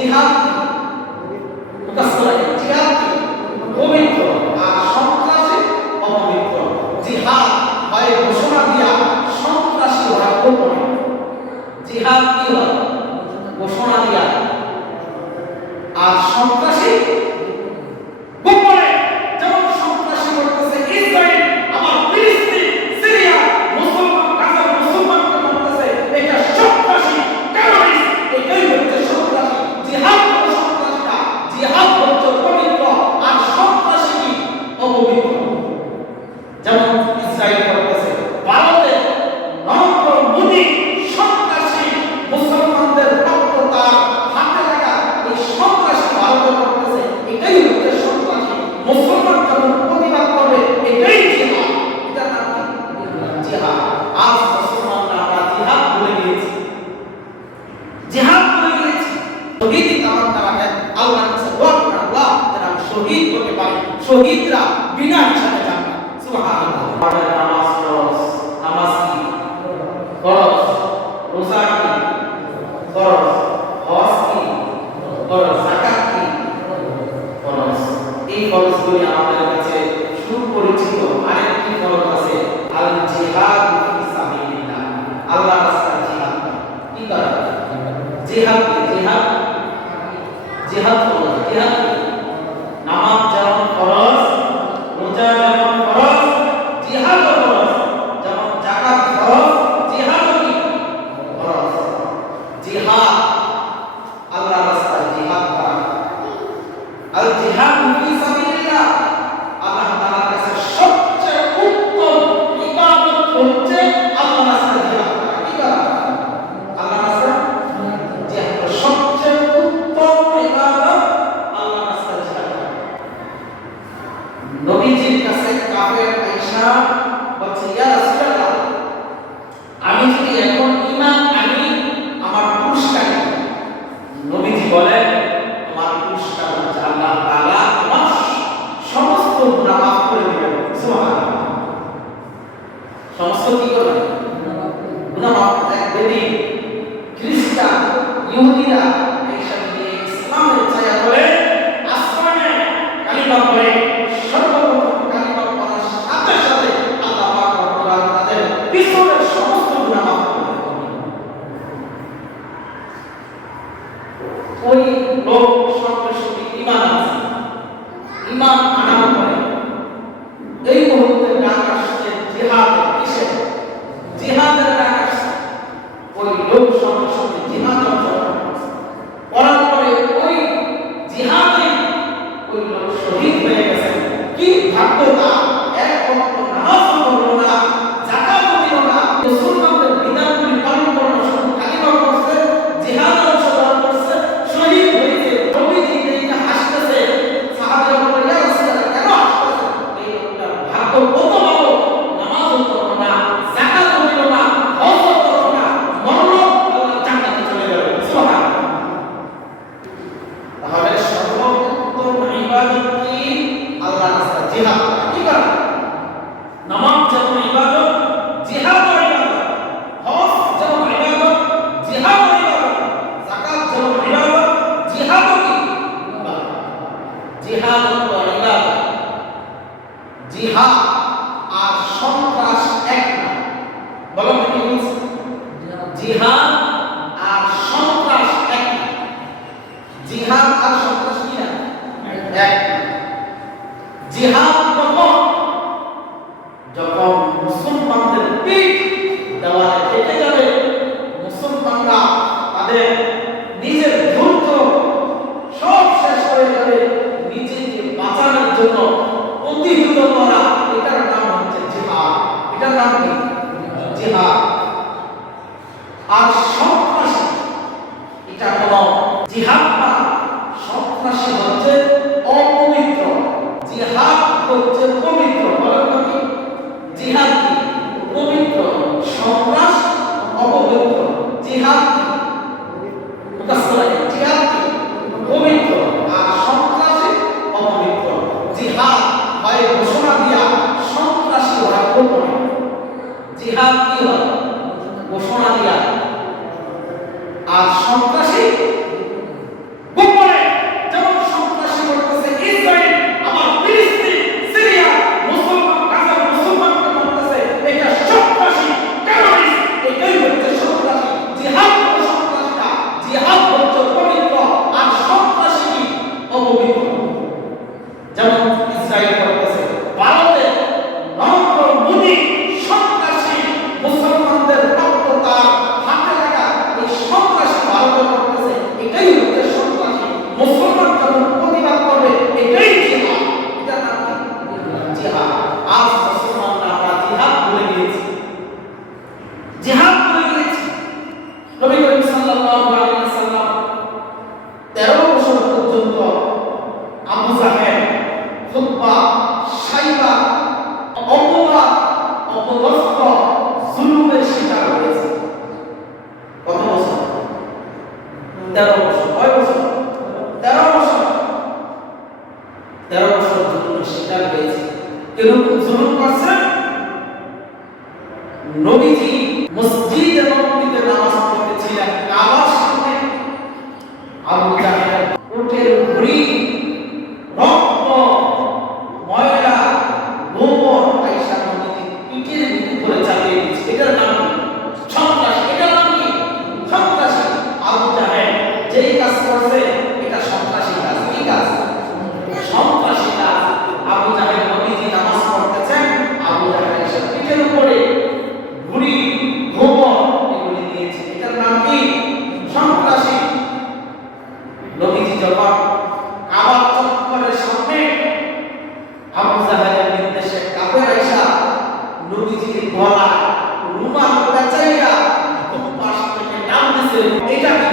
জিহাদ মুকাসসারা জিহাদ পবিত্র আর সন্ত্রাসী অপবিত্র। জিহাদ হয় ঘোষণা দিয়া, সন্ত্রাসী হয় গোপনে। জিহাদ কি হয়? ঘোষণা দিয়া, আর সন্ত্রাসী গোপনে। যেমন সন্ত্রাসী করতেছে ইসরায়েল, আবার ফিলিস্তিন, সিরিয়া, মুসলমান গাজার মুসলমানকে মারতেছে, এটা সন্ত্রাসী টেররিস্ট। এটাই হচ্ছে সন্ত্রাসী। জিহাদ হচ্ছে সন্ত্রাসীরা, জিহাদ হচ্ছে পবিত্র আর সন্ত্রাসী কি অপবিত্র। যেমন ইসরায়েল করতেছে, ভারতে নরেন্দ্র মোদি সন্ত্রাসী মুসলমানদের রক্ত তার হাতে লাগা এই সন্ত্রাসী ভারতে করতেছে, এটাই হচ্ছে সন্ত্রাসী। মুসলমান যখন প্রতিবাদ করবে এটাই জিহাদ। এটা নাম কি? জিহাদ। আজ মুসলমানরা আমরা জিহাদ ভুলে গিয়েছি, জিহাদ ভুলে গিয়েছি। শহীদ তামান্না রাখেন, আল্লাহর কাছে দোয়া করেন, আল্লাহ যেন আমি শহীদ হতে পারি। শহীদরা বিনা হিসাবে যান না। সুবহানাল্লাহ। নামাজ ফরজ, নামাজ কি ফরজ, রোজা কি ফরজ, হজ কি ফরজ, যাকাত কি ফরজ। এই ফরজগুলি আমাদের কাছে সুপরিচিত। আরেকটি ফরজ আছে, আল জিহাদ ফি সাবিলিল্লাহ, আল্লাহর রাস্তায় জিহাদ। কি করা? জিহাদ কি? জিহাদ জিহাদ ফরজ। জিহাদ কি? নামাজ যেমন ফরজ, রোজা যেমন ফরজ, জিহাদ ফরজ। যেমন যাকাত ফরজ, জিহাদ কি ফরজ। জিহাদ আল্লাহর রাস্তায় জিহাদ করা। আল জিহাদ ফি সাবিলিল্লাহ, আল্লাহ তাআলার কাছে সবচেয়ে উত্তম ইবাদত হচ্ছে আল্লাহর রাস্তায় জিহাদ করা। কি করা? আল্লাহর রাস্তায় জিহাদ করা সবচেয়ে উত্তম ইবাদত, আল্লাহর রাস্তায় জিহাদ করা। নবীজির কাছে কাফের আয়েশা বলছে, ইয়া রাসূলুল্লাহ, আমি যদি এখন ঈমান আনি আমার পুরস্কার কি? নবীজি বলেন, তোমার পুরস্কার হচ্ছে আল্লাহ তাআলা তোমার সমস্ত গুনাহ মাফ করে দিবেন। সুবহানাল্লাহ। সমস্ত কি করবেন? গুনাহ মাফ করে দেবেন। খ্রিস্টান ইহুদিরা এইসবকে ইসলামের ছায়া ধরে আসমানে কালিমা পড়ে, সর্বপ্রথম কালিমা পড়ার সাথে সাথে আল্লাহ পাক রব্বুল আলামিন তাদের পিছনের সমস্ত গুনাহ মাফ করে দেবেন। ওই লোক সঙ্গে সঙ্গে ঈমান আছে, ঈমান আনার পরে এই মুহূর্তে ডাক আসছে জিহাদের। কিসের? জিহাদের ডাক আসছে। ওই লোক সঙ্গে সঙ্গে জিহাদ অংশগ্রহণ করছে। করার পরে ওই জিহাদে ওই লোক শহীদ হয়ে গেছে। কি ভাগ্য তার! এক ওয়াক্ত নামাজও পড়লো না, যাকাতও দিল না, মুসলমানদের বিধানগুলি পালন করলো না, শুধু কালিমা পড়ছে, জিহাদে অংশগ্রহণ করছে, শহীদ হয়েছে। নবীজি দেখে হাসতেছে, সাহাবারা বলে, ইয়া রাসূলুল্লাহ, কেন হাসতেছেন? এই লোকটার ভাগ্য কত ভালো, নামাজও পড়লো না, যাকাতও দিল না, হজও করলো না, মরলো, আল্লাহ জান্নাতে চলে গেল। সুবহানাল্লাহ। তাহলে সর্বোত্তম ইবাদত কি? আল্লাহর রাস্তায় জিহাদ। কি করা? নামাজ যেমন ইবাদত, জিহাদও ইবাদত। হজ যেমন ইবাদত, জিহাদও ইবাদত। যাকাত যেমন ইবাদত, জিহাদও কি ইবাদত। জিহাদ হলো ইবাদত। জিহাদ আর সন্ত্রাস এক না। বলো কি বলছে? জিহাদ আর সন্ত্রাস এক না। জিহাদ আর সন্ত্রাস কি না? এক না। জিহাদ তখন যখন মুসলমানদের পিঠ দেওয়ালে ঠেকে যাবে, মুসলমানরা তাদের নিজের ধৈর্য সব শেষ হয়ে যাবে, নিজেকে বাঁচানোর জন্য প্রতিহত করা, এটার নাম হচ্ছে জিহাদ। এটার নাম কি? জিহাদ। আর সন্ত্রাসী এটা হলো জিহাদ না, সন্ত্রাসী হচ্ছে অপবিত্র, জিহাদ হচ্ছে পবিত্র। বলেন কি? জিহাদ কি? পবিত্র, সন্ত্রাস অপবিত্র। জিহাদ কি? মুকাসসারা জিহাদ কি? পবিত্র, আর সন্ত্রাসী অপবিত্র। জিহাদ হয় ঘোষণা দিয়া, সন্ত্রাসী হয় গোপনে। জিহাদ কি হয়? ঘোষণা দিয়া, আর সন্ত্রাসী সাল্লাল্লাহু আলাইহি ওয়াসাল্লাম 13 বছর পর্যন্ত আবু জাহেল, খুতবা, সাইবা, অপবাদ, অপদস্থ, জুলুমের শিকার হয়েছে। কত বছর? 13 বছর। কয় বছর? 13 বছর। 13 বছর জুলুমের শিকার হয়েছে। কিরকম জুলুম করছে? নবীজি মসজিদে নববীতে নামাজ পড়তেছিলেন, কাবার সামনে আবু জাহেল উটের ভুঁড়ি, রক্ত, ময়লা, গোবর আয়েশা নবীকে পিঠের উপরে চাপিয়ে দিচ্ছে। এটার নাম কি? সন্ত্রাসী। এটার নাম কি? সন্ত্রাসী। আবু জাহেল যেই কাজ করছে এটা সন্ত্রাসী কাজ। কি কাজ? সন্ত্রাসী কাজ। আবু জাহেল নবীজি নামাজ পড়তেছেন, আবু জাহেল এসে পিঠের উপরে ভুঁড়ি, গোবর এগুলি দিয়েছে। এটার নাম কি? সন্ত্রাসী। নবীজি যখন কাবার চত্বরের সামনে আবু জাহেলের নির্দেশে কাফের আয়েশা নবীজির গলায় রুমাল পেঁচাইয়া পাশ থেকে টান দিছে। এটা কি?